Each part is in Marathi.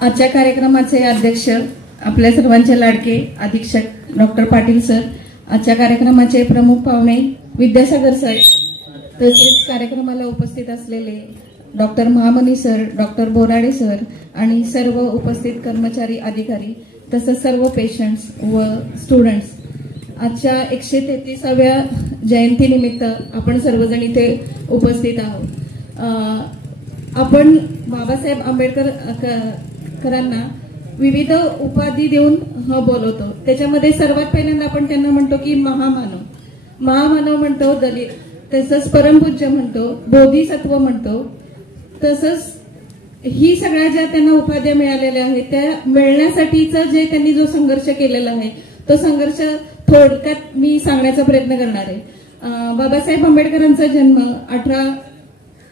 आजच्या कार्यक्रमाचे अध्यक्ष आपल्या सर्वांचे लाडके अधीक्षक डॉक्टर पाटील सर, आजच्या कार्यक्रमाचे प्रमुख पाहुणे विद्यासागर सर, तसेच कार्यक्रमाला उपस्थित असलेले doctor Mahamani sir, doctor Borade sir आणि सर्व उपस्थित कर्मचारी अधिकारी तसंच सर्व पेशंट्स व स्टुडंट्स, आजच्या 133व्या जयंतीनिमित्त आपण सर्वजण इथे उपस्थित आहोत। आपण बाबासाहेब आंबेडकरांना विविध उपाधी देऊन बोलवतो। त्याच्यामध्ये सर्वात पहिल्यांदा आपण त्यांना म्हणतो की महामानव म्हणतो, दलित, तसंच परमपूज्य म्हणतो, बोधिसत्व म्हणतो। तसंच ही सगळ्या ज्या त्यांना उपाध्या मिळालेल्या आहेत त्या मिळण्यासाठीचा जो संघर्ष केलेला आहे तो संघर्ष थोडक्यात मी सांगण्याचा प्रयत्न करणार आहे। बाबासाहेब आंबेडकरांचा जन्म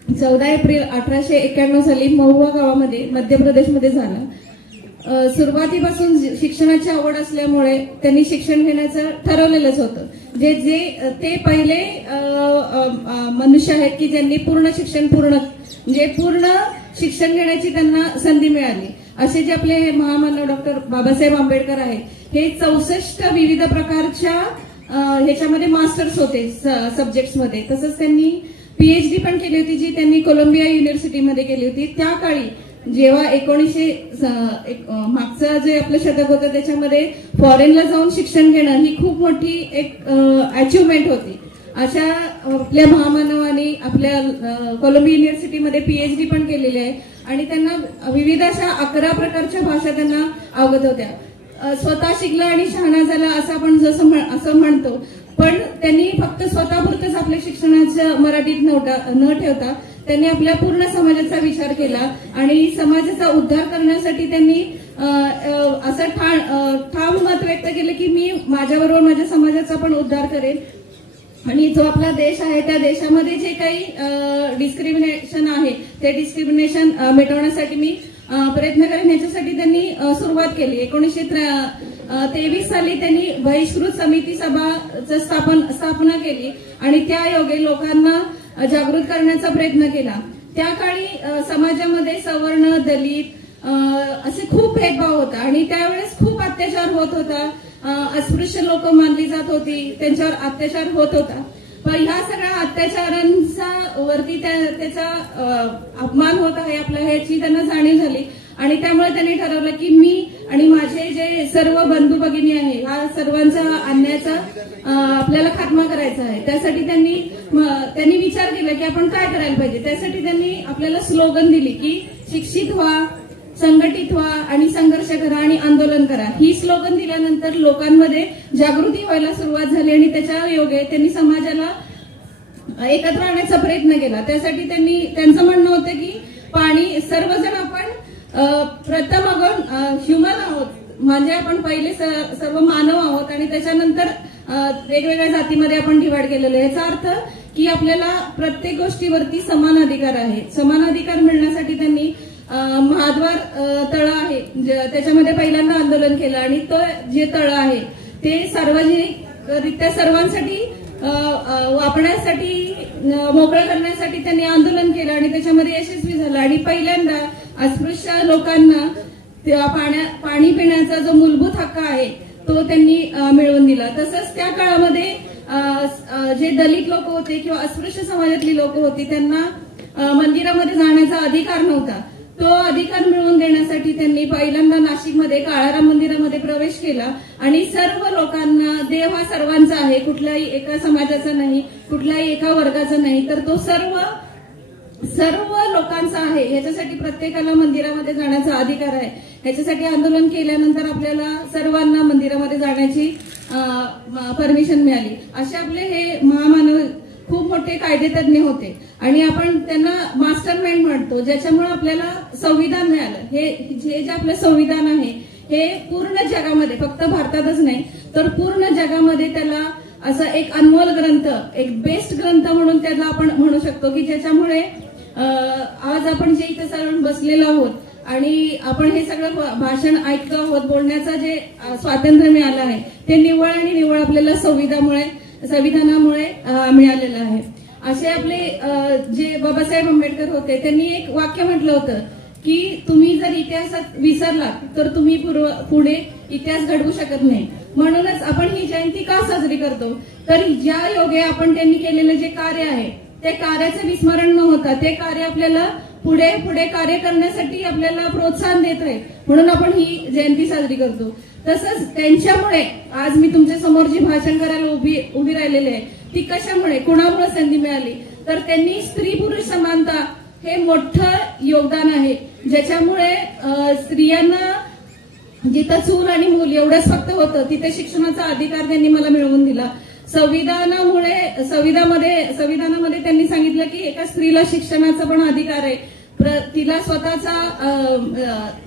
14 एप्रिल 1891 साली महुआ गावामध्ये मध्य प्रदेशमध्ये झाला। सुरुवातीपासून शिक्षणाची आवड असल्यामुळे त्यांनी शिक्षण घेण्याचं ठरवलेलंच होतं। ते पहिले मनुष्य आहेत की ज्यांनी पूर्ण शिक्षण घेण्याची त्यांना संधी मिळाली। असे जे आपले महामानव डॉक्टर बाबासाहेब आंबेडकर आहेत हे 64 विविध प्रकारच्या ह्याच्यामध्ये मास्टर्स होते सब्जेक्ट्समध्ये। तसंच त्यांनी पीएचडी पण केली होती, जी त्यांनी कोलंबिया युनिव्हर्सिटीमध्ये केली होती। त्या काळी जेव्हा 1900 जे आपलं शतक होतं त्याच्यामध्ये फॉरेनला जाऊन शिक्षण घेणं ही खूप मोठी एक अचिव्हमेंट होती। अशा आपल्या महामानवांनी आपल्या कोलंबिया युनिव्हर्सिटीमध्ये पीएचडी पण केलेली आहे आणि त्यांना विविध अशा 11 प्रकारच्या भाषा त्यांना अवगत होत्या। स्वतः शिकला आणि शहाणा झाला असं आपण असं म्हणतो, पण त्यांनी फक्त स्वतःपुरतच आपल्या शिक्षणाचं मराठीत न ठेवता त्यांनी आपल्या पूर्ण समाजाचा विचार केला आणि समाजाचा उद्धार करण्यासाठी त्यांनी असं ठाम मत व्यक्त केलं की मी माझ्याबरोबर माझ्या समाजाचा पण उद्धार करेन आणि जो आपला देश आहे त्या देशामध्ये जे काही डिस्क्रिमिनेशन आहे ते डिस्क्रिमिनेशन मिटवण्यासाठी मी प्रयत्न करेन। याच्यासाठी त्यांनी सुरुवात केली। 1923 साली त्यांनी बहिष्कृत समिती सभाची स्थापना केली आणि त्या योगे लोकांना जागृत करण्याचा प्रयत्न केला। त्या काळी समाजामध्ये सवर्ण, दलित असे खूप भेदभाव होता आणि त्यावेळेस खूप अत्याचार होत होता। अस्पृश्य लोक मानली जात होती, त्यांच्यावर अत्याचार होत होता। पण ह्या सगळ्या अत्याचारांचा वरती त्याचा अपमान होत आहे आपला ह्याची त्यांना जाणीव झाली आणि त्यामुळे त्यांनी ठरवलं की मी आणि माझे जे सर्व बंधू भगिनी आहे ह्या सर्वांचा अन्यायाचा आपल्याला खात्मा करायचा आहे। त्यासाठी त्यांनी विचार केला की आपण काय करायला पाहिजे। त्यासाठी त्यांनी आपल्याला स्लोगन दिली की शिक्षित व्हा, संघटित व्हा आणि संघर्ष करा आणि आंदोलन करा। ही स्लोगन दिल्यानंतर लोकांमध्ये जागृती व्हायला सुरुवात झाली आणि त्याच्या योगे त्यांनी समाजाला एकत्र आणण्याचा प्रयत्न केला। त्यासाठी त्यांचं म्हणणं होतं की पाणी सर्वजण आपण प्रथम ह्युमन आहोत, म्हणजे आपण पहिले सर्व मानव आहोत आणि त्याच्यानंतर वेगवेगळ्या जातीमध्ये आपण डिवाइड केलेलं आहे। याचा अर्थ की आपल्याला प्रत्येक गोष्टीवरती समान अधिकार आहे। समान अधिकार मिळण्यासाठी त्यांनी महाद्वार तळ आहे त्याच्यामध्ये पहिल्यांदा आंदोलन केलं आणि तो जे तळ आहे ते सार्वजनिकरित्या सर्वांसाठी वापरण्यासाठी मोकळं करण्यासाठी त्यांनी आंदोलन केलं आणि त्याच्यामध्ये यशस्वी झालं आणि पहिल्यांदा अस्पृश्य लोकांना पाणी पिण्याचा जो मूलभूत हक्क आहे तो त्यांनी मिळवून दिला। तसंच त्या काळामध्ये जे दलित लोक होते किंवा अस्पृश्य समाजातली लोक होती त्यांना मंदिरामध्ये जाण्याचा अधिकार नव्हता। तो अधिकार मिळवून देण्यासाठी त्यांनी पहिल्यांदा नाशिकमध्ये काळाराम मंदिरामध्ये प्रवेश केला आणि सर्व लोकांना देव हा सर्वांचा आहे, कुठल्याही एका समाजाचा नाही, कुठल्याही एका वर्गाचा नाही, तर तो सर्व लोकांचा आहे। याच्यासाठी प्रत्येकाला मंदिरामध्ये जाण्याचा अधिकार आहे। याच्यासाठी आंदोलन केल्यानंतर आपल्याला सर्वांना मंदिरामध्ये जाण्याची परमिशन मिळाली। असे आपले हे महामानव खूप मोठे कायदेतज्ञ होते आणि आपण त्यांना मास्टर माइंड म्हणतो, ज्याच्यामुळे आपल्याला संविधान मिळालं। हे जे आपलं संविधान आहे हे पूर्ण जगामध्ये, फक्त भारतातच नाही तर पूर्ण जगामध्ये त्याला असा एक अनमोल ग्रंथ, एक बेस्ट ग्रंथ म्हणून त्याला आपण म्हणू शकतो की ज्याच्यामुळे आज आपण जे इथे सगळं बसलेलो आहोत आणि आपण हे सगळं भाषण ऐकतो आहोत, बोलण्याचा जे स्वातंत्र्य मिळालं आहे ते निव्वळ आणि निव्वळ आपल्याला संविधानामुळे मिळालेलं आहे। असे आपले जे बाबासाहेब आंबेडकर होते त्यांनी एक वाक्य म्हटलं होतं की तुम्ही जर इतिहासात विसरला तर तुम्ही पुढे इतिहास घडवू शकत नाही. म्हणूनच आपण ही जयंती का साजरी करतो, तर ज्या योगे आपण त्यांनी केलेलं जे कार्य आहे ते कार्याचं विस्मरण न होता ते कार्य आपल्याला पुढे पुढे कार्य करण्यासाठी आपल्याला प्रोत्साहन देत आहे, म्हणून आपण ही जयंती साजरी करतो. तसंच त्यांच्यामुळे आज मी तुमच्या समोर जी भाषण करायला उभी राहिलेली आहे ती कशामुळे, कुणामुळे संधी मिळाली, तर त्यांनी स्त्री पुरुष समानता हे मोठं योगदान आहे, ज्याच्यामुळे स्त्रियांना जिथं चूल आणि मूल एवढंच फक्त होतं तिथे शिक्षणाचा अधिकार त्यांनी मला मिळवून दिला. संविधानामध्ये त्यांनी सांगितलं की एका स्त्रीला शिक्षणाचा पण अधिकार आहे, तिला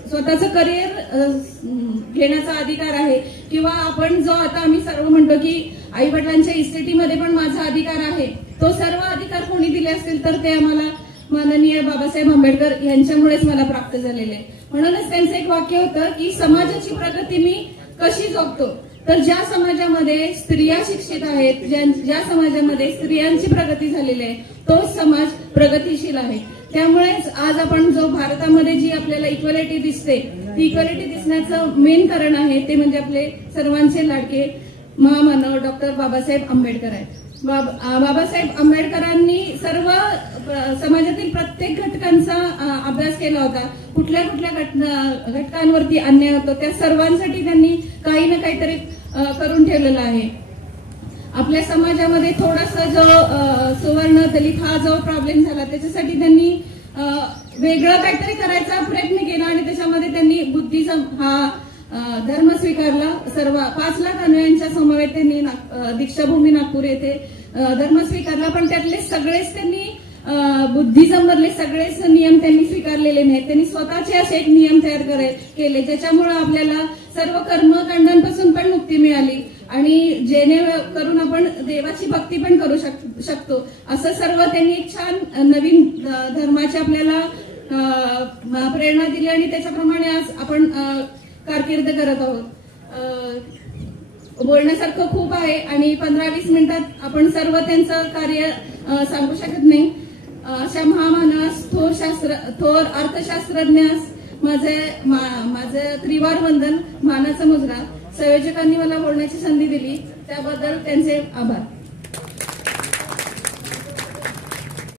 स्वतःचं करिअर घेण्याचा अधिकार आहे, किंवा आपण जो आता आम्ही सर्व म्हणतो की आई वडिलांच्या इस्टेटीमध्ये पण माझा अधिकार आहे, तो सर्व अधिकार कोणी दिले असतील तर ते आम्हाला माननीय बाबासाहेब आंबेडकर यांच्यामुळेच मला प्राप्त झालेले आहे. म्हणूनच त्यांचं एक वाक्य होतं की समाजाची प्रगती मी कशी जगतो, तर ज्या समाजामध्ये स्त्रिया शिक्षित आहेत, ज्या समाजामध्ये स्त्रियांची प्रगती झालेली आहे तोच समाज प्रगतीशील आहे. त्यामुळेच आज आपण जो भारतामध्ये जी आपल्याला इक्वॅलिटी दिसते ती इक्वॅलिटी दिसण्याचं मेन कारण आहे ते म्हणजे आपले सर्वांचे लाडके महामानव डॉक्टर बाबासाहेब आंबेडकर आहेत. बाबासाहेब आंबेडकरांनी सर्व समाजातील प्रत्येक घटकांचा अभ्यास केला होता. कुठल्या कुठल्या घटकांवरती अन्याय होतो त्या सर्वांसाठी त्यांनी काही ना काहीतरी करून ठेवलेलं आहे. आपल्या समाजामध्ये थोडासा जो सुवर्ण दलित हा जो प्रॉब्लेम झाला त्याच्यासाठी त्यांनी वेगळं काहीतरी करायचा प्रयत्न केला आणि त्याच्यामध्ये त्यांनी बुद्धिझम हा धर्म स्वीकारला. सर्व 5 लाख अनुयायांच्या समवेत त्यांनी दीक्षाभूमी नागपूर येथे धर्म स्वीकारला, पण त्यातले सगळेच त्यांनी बुद्धिझम मधले सगळेच नियम त्यांनी स्वीकारलेले नाहीत. त्यांनी स्वतःचे असे एक नियम तयार केले ज्याच्यामुळे आपल्याला सर्व कर्मकांडांपासून पण मुक्ती मिळाली आणि जेणेकरून आपण देवाची भक्ती पण करू शकतो. असं सर्व त्यांनी एक छान नवीन धर्माची आपल्याला प्रेरणा दिली आणि त्याच्याप्रमाणे आज आपण कारकीर्द करत आहोत. बोलण्यासारखं खूप आहे आणि 15-20 मिनिटात आपण सर्व त्यांचं कार्य सांगू शकत नाही. अशा महामानवास, थोर अर्थशास्त्रज्ञास माझं त्रिवार वंदन, मानाचा मुजरा. संयोजकांनी मला बोलण्याची संधी दिली त्याबद्दल त्यांचे आभार.